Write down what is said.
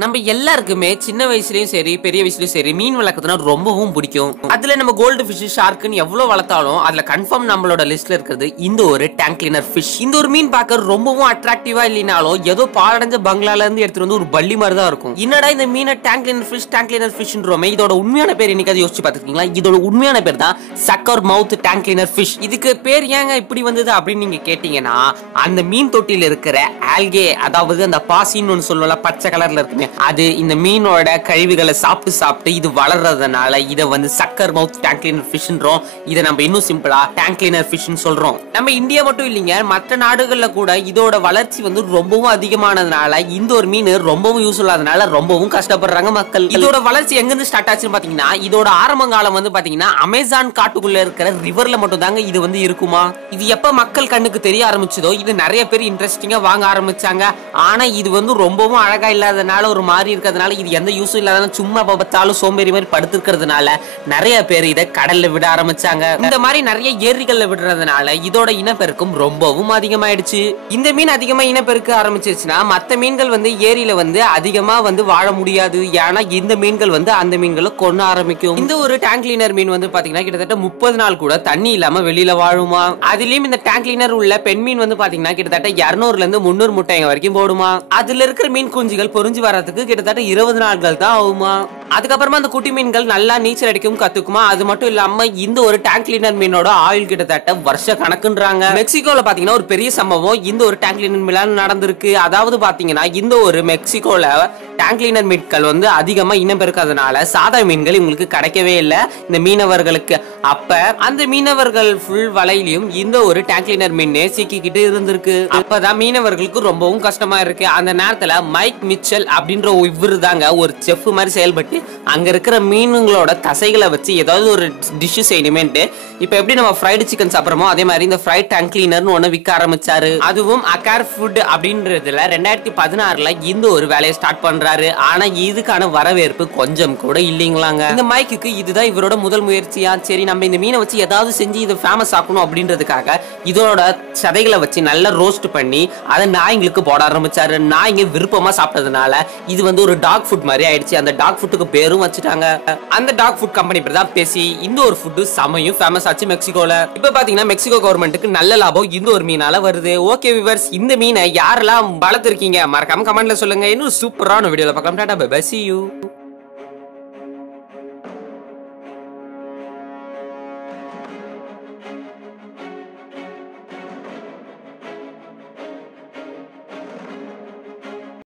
நம்ம எல்லாருக்குமே சின்ன வயசுலயும் சரி பெரிய வயசுலயும் சரி மீன் வளர்க்கறதுனா ரொம்பவும் பிடிக்கும். அதுல நம்ம கோல்டு ஃபிஷ் ஷார்க்னு எவ்வளவு வளர்த்தாலும் அதுல கன்ஃபார்ம் நம்மளோட லிஸ்ட்ல இருக்கிறது இந்த ஒரு டேங்க் கிளீனர் ஃபிஷ். இந்த ஒரு மீன் பார்க்க ரொம்பவும் அட்ராக்டிவா இல்லைனாலும் ஏதோ பாலடைஞ்ச பங்களால இருந்து எடுத்துட்டு வந்து ஒரு பள்ளி மாதிரி தான் இருக்கும். என்னடா இந்த மீனை டேங்க் கிளீனர் ஃபிஷ்ன்றோமே, இதோட உண்மையான பேர் இன்னைக்கு யோசிச்சு பாத்துருக்கீங்களா? இதோட உண்மையான பேர் தான் சக்கர் மவுத் டேங்க் கிளீனர் ஃபிஷ். இதுக்கு பேர் ஏங்க இப்படி வந்தது அப்படின்னு நீங்க கேட்டீங்கன்னா, அந்த மீன் தொட்டியில இருக்கிற ஆல்கே, அதாவது அந்த பாசின்னு ஒன்னு சொல்லுவல பச்சை கலர்ல இருக்கு, அது இந்த மீனோட கழிவுகளை சாப்பிட்டு இது வளர்றதுனால இத வந்து சக்கர் மவுத் டேங்க் கிளீனர் ஃபிஷ்ன்றோம். இத நம்ம இன்னும் சிம்பிளா டேங்க் கிளீனர் ஃபிஷ்னு சொல்றோம். நம்ம இந்தியா மட்டும் இல்லைங்க, மற்ற நாடுகள்ல கூட இதோட வளர்ச்சி வந்து ரொம்பவும் அதிகமானதுனால இந்த ஒரு மீன் ரொம்பவும் யூஸ் இல்லாதனால ரொம்பவும் கஷ்டப்படுறாங்க மக்கள். இதோட வளர்ச்சி எங்க இருந்து ஸ்டார்ட் ஆச்சுன்னு பாத்தீங்கன்னா, இதோட ஆரம்ப காலம் வந்து பாத்தீங்கன்னா அமேசான் காட்டுக்குள்ள இருக்கிற ரிவர்ல மட்டும் தாங்க இது வந்து இருக்குமா. இது எப்ப மக்கள் கண்ணுக்கு தெரிய ஆரம்பிச்சதோ இது நிறைய பேர் இன்ட்ரெஸ்டிங்கா வாங்க ஆரம்பிச்சாங்க. ஆனா இது வந்து ரொம்பவும் அழகா இல்லாதனால ஒரு மாதிரி இருக்கிறதுனால இது எந்த யூஸும் இல்லாத சும்மா பார்த்தாலும் சோம்பேறி மாதிரி படுத்துக்கிறதுனால நிறைய பேர் இதை கடல்ல விட ஆரம்பிச்சாங்க. இந்த மாதிரி நிறைய ஏரிகள்ல விடுறதுனால இதோட இனப்பெருக்கம் ரொம்பவும் அதிகமாயிடுச்சு. இந்த மீன் அதிகமா இனப்பெருக்க ஆரம்பிச்சிருச்சுன்னா மற்ற மீன்கள் வந்து ஏரியில வந்து அதிகமா வந்து வாழ முடியாது. ஏன்னா இந்த மீன்கள் வந்து அந்த மீன்களை கொன்ன ஆரம்பிக்கும். இந்த ஒரு டேங்க் கிளீனர் மீன் வந்து பாத்தீங்கன்னா கிட்டத்தட்ட 30 நாள் கூட தண்ணி இல்லாம வெளியில வாழுமா. அதுலயும் இந்த டேங்க் கிளீனர் உள்ள பெண் மீன் வந்து பாத்தீங்கன்னா கிட்டத்தட்ட 200 இருந்து 300 முட்டைங்க வரைக்கும் போடுமா. அதுல இருக்கிற மீன் குஞ்சுகள் பொறிஞ்சு வரதுக்கு கிட்டத்தட்ட 20 நாட்கள் தான் ஆகுமா. அதுக்கப்புறமா அந்த குட்டி மீன்கள் நல்லா நீச்சல் அடிக்கும் கத்துக்குமா. அது மட்டும் இல்லாம இந்த ஒரு டேங்க் கிளீனர் மீனோட ஆயுள் கிட்டத்தட்ட வருஷ கணக்குன்றாங்க. மெக்சிகோல பாத்தீங்கன்னா ஒரு பெரிய சம்பவம் இந்த ஒரு டேங்க் கிளீனர் மீன் நடந்திருக்கு. அதாவது பாத்தீங்கன்னா இந்த ஒரு மெக்சிகோல டேங்க் கிளீனர் மீன்கள் வந்து அதிகமா இனம் பெருக்காதனால சாதா மீன்கள் இவங்களுக்கு கிடைக்கவே இல்லை இந்த மீனவர்களுக்கு. அப்ப அந்த மீனவர்கள் ஃபுல் வலையிலும் இந்த ஒரு டேங்க் கிளீனர் மீன் சிக்கிக்கிட்டு இருந்திருக்கு. அப்பதான் மீனவர்களுக்கு ரொம்பவும் கஷ்டமா இருக்கு. அந்த நேரத்துல மைக் மிச்சல் அப்படின்ற இவரு தாங்க ஒரு செஃப் மாதிரி செயல்பட்டு அங்க இருக்கிற மீனுங்களோட தசைகளை வச்சு ஏதாவது ஒரு டிஷ் செய்யணுமேன்ட்டு இப்ப எப்படி நம்ம ஃப்ரைடு சிக்கன் சாப்பிடுறோமோ அதே மாதிரி இந்த ஃப்ரைட் டேங்க் கிளீனர்னு ஒண்ணு விற்க ஆரம்பிச்சாரு. அதுவும் அகார் ஃபுட் அப்படின்றதுல 2016ல இந்த ஒரு வேலையை ஸ்டார்ட் பண்றாரு. ஆனா இதுக்கான வரவேற்பு கொஞ்சம் கூட இல்லைங்களாங்க. இந்த மைக்குக்கு இதுதான் இவரோட முதல் முயற்சியா. சரி நம்ம இந்த மீனை வச்சு ஏதாவது செஞ்சு இதை ஃபேமஸ் ஆக்கணும் அப்படின்றதுக்காக இதோட சதைகளை வச்சு நல்லா ரோஸ்ட் பண்ணி அதை நாய்களுக்கு போட ஆரம்பிச்சாரு. நாய்ங்க விருப்பமா சாப்பிட்டதுனால இது வந்து ஒரு டாக் ஃபுட் மாதிரி ஆயிடுச்சு. அந்த டாக் ஃபுட்டுக்கு பேரும் வச்சுட்டாங்க. அந்த டாக் ஃபுட் கம்பெனி பேர் தான் பேசி இந்த ஒரு ஃபுட் செமையும் ஃபேமஸ் ஆச்சு மெக்சிகோல. இப்ப பாத்தீங்கன்னா மெக்சிகோ கவர்மெண்ட்டுக்கு நல்ல லாபம் இந்த ஒரு மீனால வருது. ஓகே வியூவர்ஸ், இந்த மீனை யாரெல்லாம் வளர்த்திருக்கீங்க மறக்காம கமெண்ட்ல சொல்லுங்க. இன்னும் சூப்பரான வீடியோல பார்க்கலாம். Tata bye bye, see you.